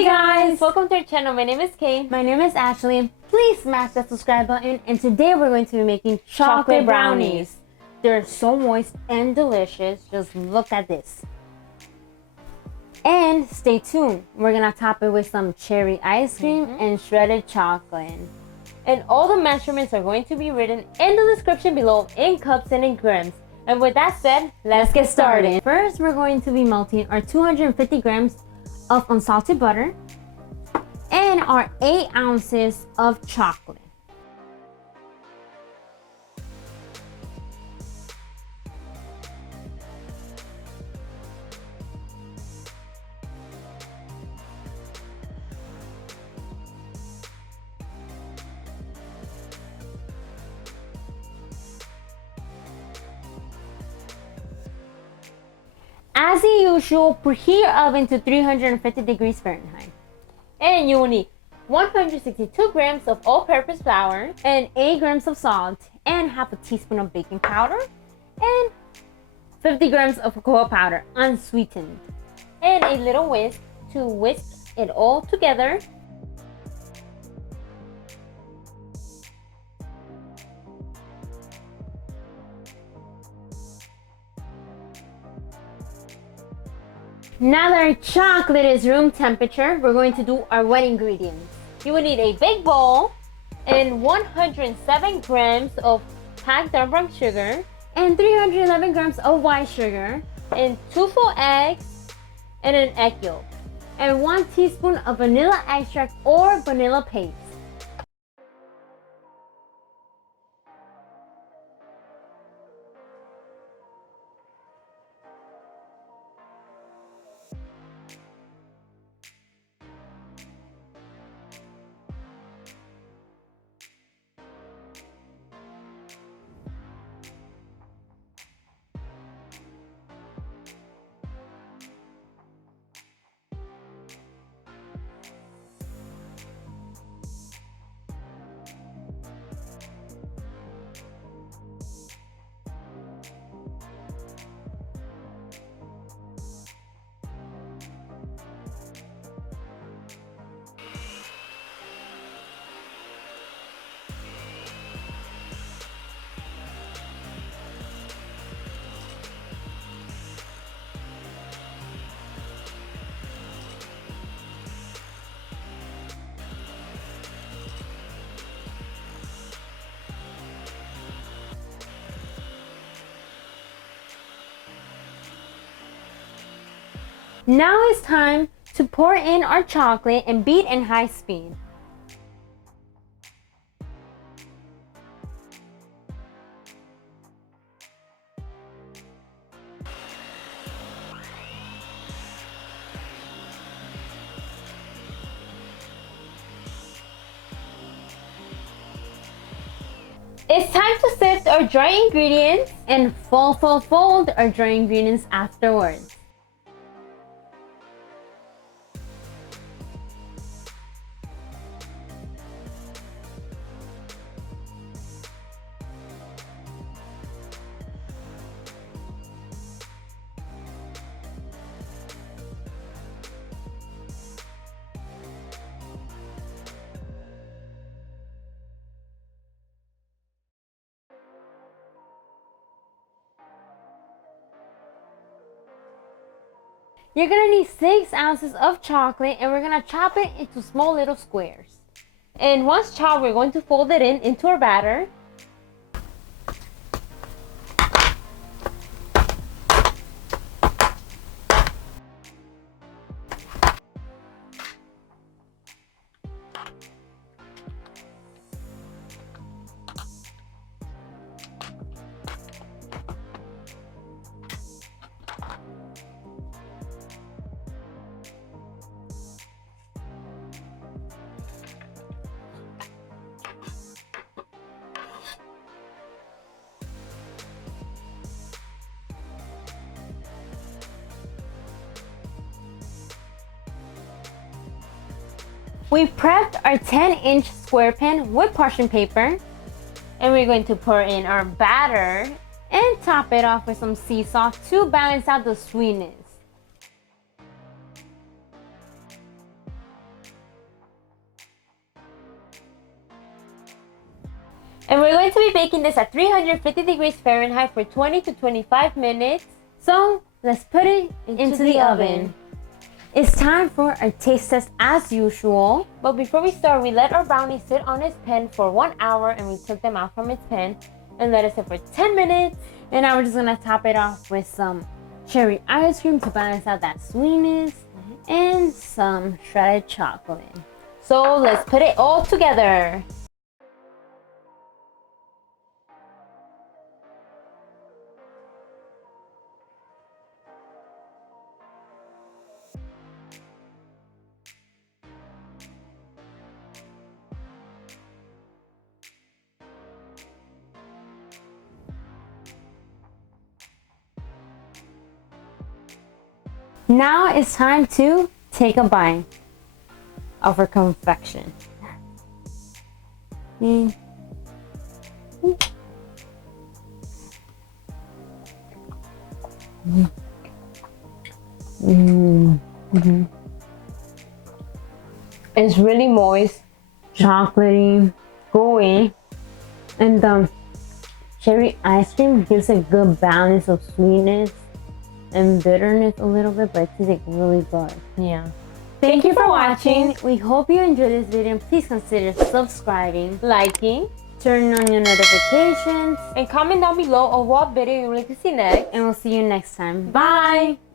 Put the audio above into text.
Hey guys! Welcome to our channel. My name is Kay. My name is Ashley. Please smash that subscribe button, and today we're going to be making chocolate brownies. They're so moist and delicious. Just look at this. And stay tuned. We're gonna top it with some cherry ice cream and shredded chocolate. And all the measurements are going to be written in the description below in cups and in grams. And with that said, let's get started. First, we're going to be melting our 250 grams of unsalted butter and our 8 ounces of chocolate. As usual, preheat your oven to 350 degrees Fahrenheit. And you will need 162 grams of all-purpose flour, and 8 grams of salt, and half a teaspoon of baking powder, and 50 grams of cocoa powder, unsweetened, and a little whisk to whisk it all together. Now that our chocolate is room temperature, we're going to do our wet ingredients. You will need a big bowl and 107 grams of packed dark brown sugar, and 311 grams of white sugar, and 2 full eggs, and an egg yolk, and 1 teaspoon of vanilla extract or vanilla paste. Now it's time to pour in our chocolate and beat in high speed. It's time to sift our dry ingredients and fold our dry ingredients afterwards. You're gonna need 6 ounces of chocolate, and we're gonna chop it into small little squares. And once chopped, we're going to fold it in into our batter. We prepped our 10-inch square pan with parchment paper, and we're going to pour in our batter and top it off with some sea salt to balance out the sweetness. And we're going to be baking this at 350 degrees Fahrenheit for 20 to 25 minutes. So let's put it into the oven. It's time for our taste test as usual. But before we start, we let our brownies sit on its pen for 1 hour and we took them out from its pen and let it sit for 10 minutes. And now we're just gonna top it off with some cherry ice cream to balance out that sweetness and some shredded chocolate. So let's put it all together. Now it's time to take a bite of our confection. Mm. Mm. Mm. Mm-hmm. It's really moist, Chocolatey, gooey, and the cherry ice cream gives a good balance of sweetness and bitterness a little bit, but it tastes like really good. yeah. Thank you for watching. We hope you enjoyed this video, and please consider subscribing, Liking, turn on your notifications, and comment down below on what video you would like to see next. and we'll see you next time. Bye!